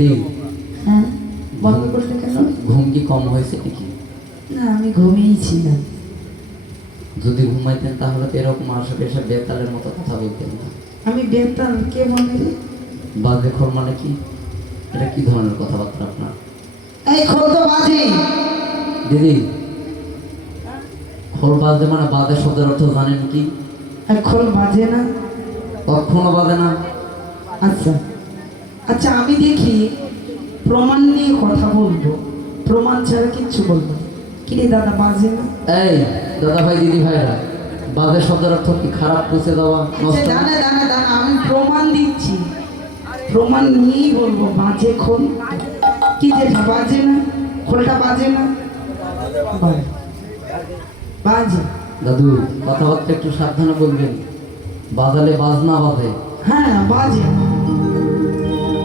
দিদি হ্যাঁ বন্ধ করলে কেন? ঘুম কি কম হয়েছে নাকি? না আমি ঘুমিয়েছি না। যদি ঘুমাইতেন তাহলে তো এরকম আসলে এসব বেতালের মতো কথা বলতেন না। আমি বেতাল কে বলে রে? বাজে খোর মানে কি? এটা কি ধরনের কথাবার্তা আপনার? এই খোল তো বাজে দিদি, খোল বাজে মানে বাজে শব্দের অর্থ জানেন কি? এই খোল বাজে না? কখনো বাজে না। আচ্ছা আচ্ছা আমি দেখি প্রমাণ নিয়ে কথা বলবো, প্রমাণ ছাড়া কিচ্ছু বলবো না। কিরে দাদা বাজে না? এই দাদা ভাই দিদি ভাইরা, বাজে শব্দের অর্থ কি? খারাপ পুষে দেওয়া, আচ্ছা নষ্ট। দাঁড়া দাঁড়া দাঁড়া আমি প্রমাণ দিচ্ছি, প্রমাণ নিয়েই বলবো বাজে খোল। কি যেটা বাজে না? খোলটা বাজে না? বাজে বাজে। দাদু কথাবার্তা একটু সাবধানে বলবেন, বাজালে বাজনা বাজে। হ্যাঁ বাজে,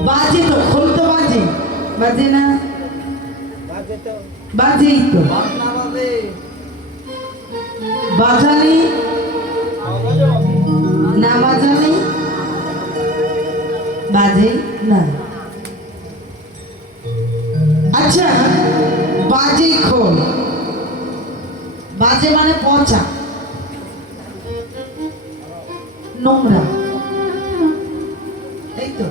বাজে তো খোল তো বাজে, বাজে না? বাজেই তো। বাজালে না, বাজালে বাজে না। আচ্ছা বাজে খোল, বাজে মানে পচা নোংরা, তাই তো?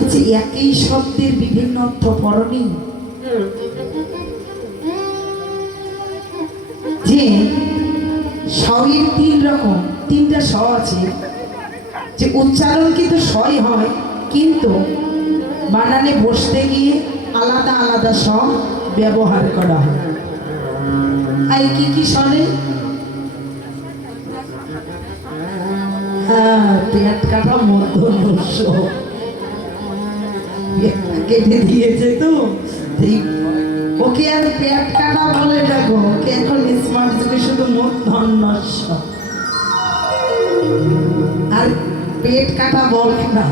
আচ্ছা একই শব্দের বিভিন্ন অর্থ পড়নি? যে স্বরের তিন রকম, তিনটা স্ব আছে, যে উচ্চারণ কিন্তু স্বই হয় কিন্তু বানানে বসতে গিয়ে আলাদা আলাদা স্ব ব্যবহার করা হয়। আর কি কি স্বরে? হ্যাঁ পেট কাটা মধ্যম স, কেটে দিয়েছে তো ওকে আর পেট কাটা বলে দেখো, ওকে এখন স্মার্ট যুগে শুধু মূর্ধন্য স, আর পেট কাটা বলে না,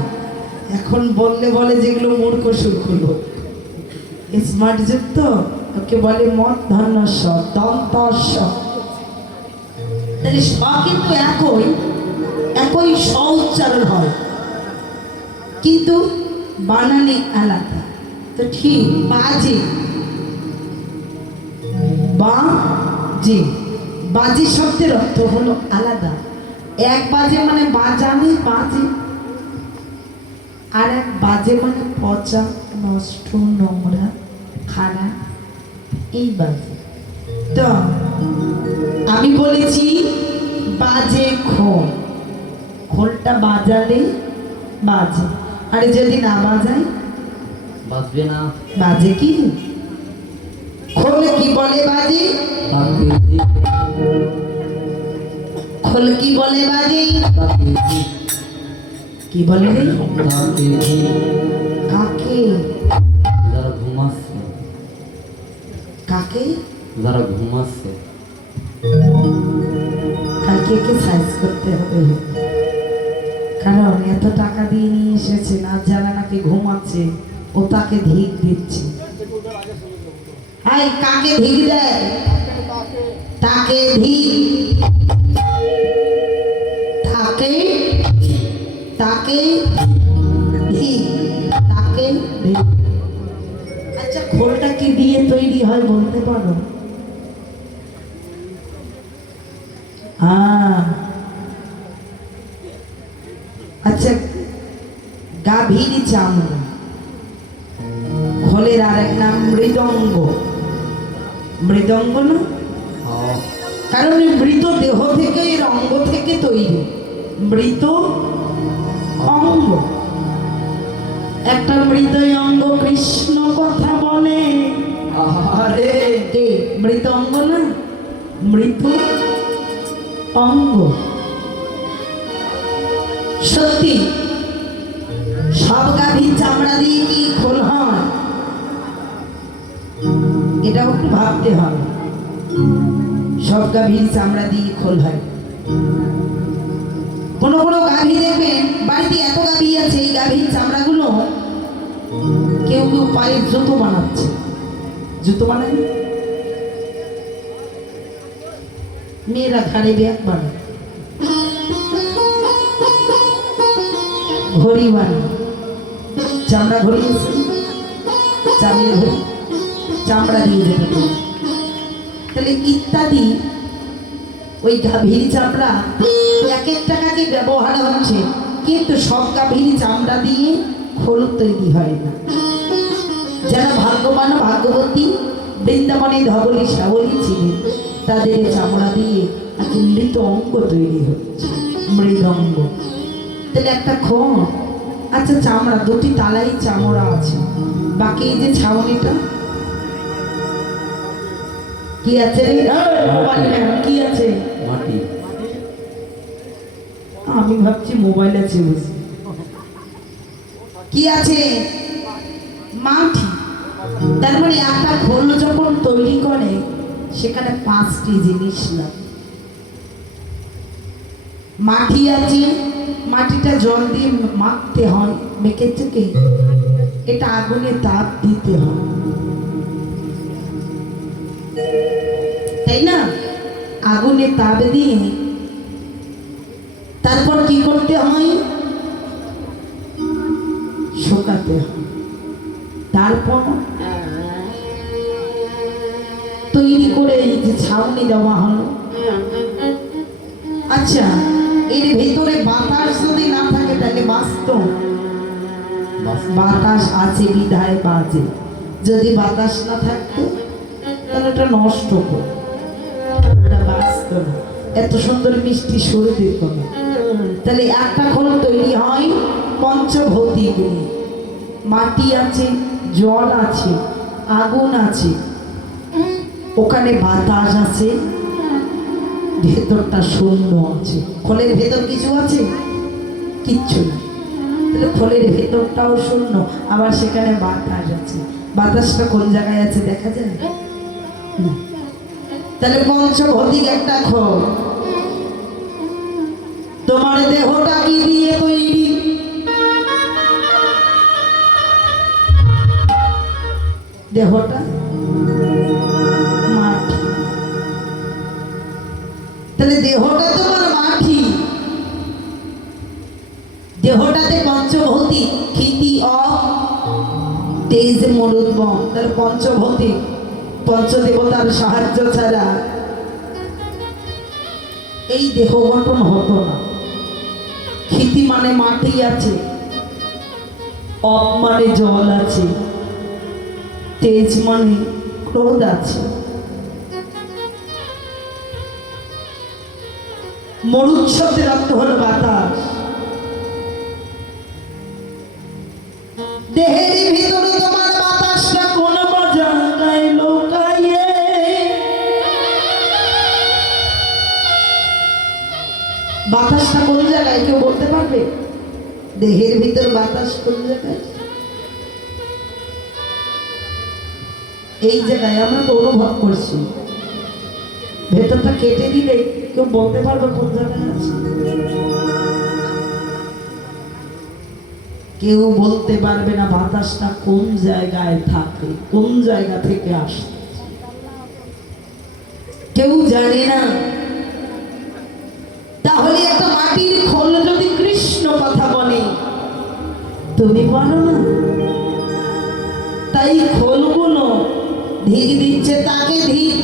এখন বললে বলে যেগুলো মূর্খ সুরগুলো। স্মার্ট যুগ তো, ওকে বলে মূর্ধন্য স, দন্ত স। তাহলে স কিন্তু একই, একই স উচ্চারণ হয় কিন্তু বানানে আলাদা। তো ঠিক বাজে, বাজে, বাজে শব্দের অর্থ হলো আলাদা। এক বাজে মানে বাজানে বাজে, আর এক বাজে মানে পচা নষ্ট নোংরা খারাপ, এই বাজে। তো আমি বলেছি বাজে খোল, খোলটা বাজালে বাজে, আর যদি না বাজায় বাজবে না। বাজে কি? খোল কি বলে বাজে? খোল কি বলে বাজে? কি বলে রে? কাকে? যারা ঘুমাচ্ছে, কাকে? যারা ঘুমাচ্ছে। কালকে কে সাইজ করতে হবে, কারণ এত টাকা দিয়ে নিয়ে এসেছেন আর যারা নাকি ঘুমাচ্ছে ও তাকে ধিক দিচ্ছে। এই কাকে ধিক দেয়? তাকে ধিক, তাকে, তাকে ধিক, তাকে ধিক। আচ্ছা খোলটা কি দিয়ে তৈরি হয় বলতে পারো? আচ্ছা গাভীর চামড়া, খোলের আরেক নাম মৃদঙ্গ। মৃদঙ্গ না, কারণ এই মৃত দেহ থেকে, এর অঙ্গ থেকে তৈরি, মৃত অঙ্গ। একটা মৃদয় অঙ্গ কৃষ্ণ কথা বলে, আরে মৃত অঙ্গ না, মৃত অঙ্গ। সত্যি সব গাভীর চামড়া দিয়ে কি খোল হয়? এটাও একটু ভাবতে হবে। সব গাভীর চামড়া দিয়ে খোল হয়? কোনো কোনো গাভী দেখবেন বাড়িতে এত গাভী আছে, এই গাভীর চামড়াগুলো কেউ কেউ পায়ের জুতো বানাচ্ছে। জুতো বানায় মেয়েরা, ঘাড়ে ব্যাগ বানায়, ঘড়ি বানায়, চামড়া ঘড়িয়েছে, চামড়া ঘড়ি, চামড়া দিয়ে দেবে। তাহলে ইত্যাদি ওই গাভীর চামড়া এক এক টাকাকে ব্যবহার হচ্ছে, কিন্তু সব গাভীর চামড়া দিয়ে খোল তৈরি হয় না। যারা ভাগ্যবান ভাগ্যবতী বৃন্দাবনে ধবলী সাবলী ছিলেন, তাদের চামড়া দিয়ে এক মৃত অঙ্গ তৈরি হচ্ছে, মৃদঙ্গ। তাহলে একটা খোল, আচ্ছা চামড়া দুটি তালাই চামড়া আছে, বাকি এই যে ছাউনিটা কি আছে রে? কি আছে? মাটি। আমি ভাবছি মোবাইল আছে বুঝি। কি আছে? মাটি। তার মানে একটা খোল যখন তৈরি করে সেখানে 5টি জিনিস লাগে। মাটি আছে, মাটিটা জল দিয়ে মাখতে হয়, মেখে থেকে এটা আগুনে তাপ দিতে হয়, তাই না? আগুনে তাপ দিয়ে তারপর কি করতে হয়? শুকাতে হয়। তারপর তৈরি করে এই যে ছাউনি দেওয়া হলো। আচ্ছা, এর ভেতরে বাতাস যদি না থাকে তাহলে বাস্তব বাতাস আছে বিধায় বাজে। যদি বাতাস না থাকতো তাহলে এটা নষ্ট করে, এটা বাস্তব। এত সুন্দর মিষ্টি সুর দিত না। তাহলে একটা খোল তৈরি হয় পঞ্চভৌতিক নিয়ে। মাটি আছে, জল আছে, আগুন আছে, ওখানে বাতাস আছে, ভেতরটা শূন্য আছে। খোলের ভেতর কিছু আছে? কিচ্ছু না। তাহলে খোলের ভেতরটাও শূন্য, আবার সেখানে বাতাস আছে। বাতাসটা কোন জায়গায় আছে দেখা যায় না। তাহলে পঞ্চভৌতিক একটা খোল। তোমার দেহটা কি দিয়ে তৈরি? দেহটা মাটি। তাহলে দেহটা তোমার মাটি, দেহটাতে পঞ্চভৌতিক ক্ষিতি তেজ মরুদ্বম। তাহলে পঞ্চভৌতিক পঞ্চদেবতার সাহায্য ছাড়া এই দেহ গঠন হতো না। ক্ষিতি মানে মাটি আছে, অপ মানে জল আছে, তেজ মানে ক্রোধ আছে, মরুচ্ছদের অর্থ হল বাতাস। দেহের ভিতরে তোমার বাতাসটা কোন জায়গায় লোকায়ে, বাতাসটা কোন জায়গায় কেউ বলতে পারবে? দেহের ভিতর বাতাস কোন জায়গায়? এই জায়গায় আমরা তো অনুভব করছি। ভেতরটা কেটে দিলে কেউ বলতে পারবে কোন জায়গায় আছে? কেউ বলতে পারবে না বাতাসটা কোন জায়গায় থাকে, কোন জায়গা থেকে আসে, কেউ জানে না। তাহলে একটা মাটির খোল যদি কৃষ্ণ কথা বলে, তুমি পারো না? তাই খোলগুলো ধিক দিচ্ছে, তাকে ধিক,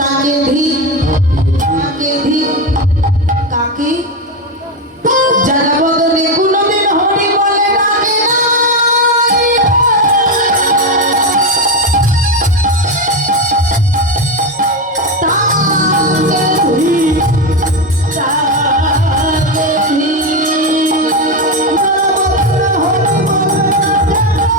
তাকে ধিক, তাকে ধিক। কাকে? যারা বদলে কোনদিন হরি বলে ডাকে না। তাকে ধিক, তাকে ধিক। যারা বদলে হরি বলে ডাকে না।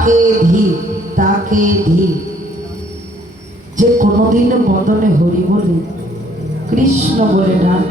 তাকে ধি, তাকে ধি, যে কোনোদিন বদনে হরি বলে কৃষ্ণ বলে ডাক